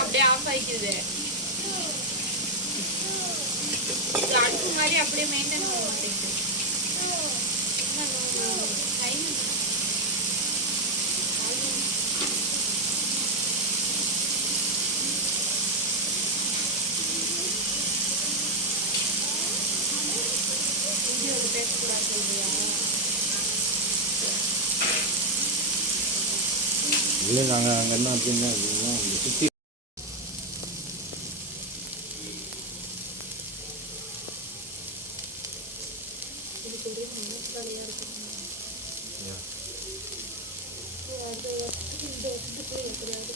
அப்படியே ஆஃப் ஆயிக்குது. அடுப்பு மாதிரி அப்படியே மெயின்டைன் பண்ண மாட்டேங்குது. பேசக்கூடாது சொல்றியா? இல்லை, நாங்கள் அங்கே என்ன அப்படின்னா சுற்றி எப்படியாவது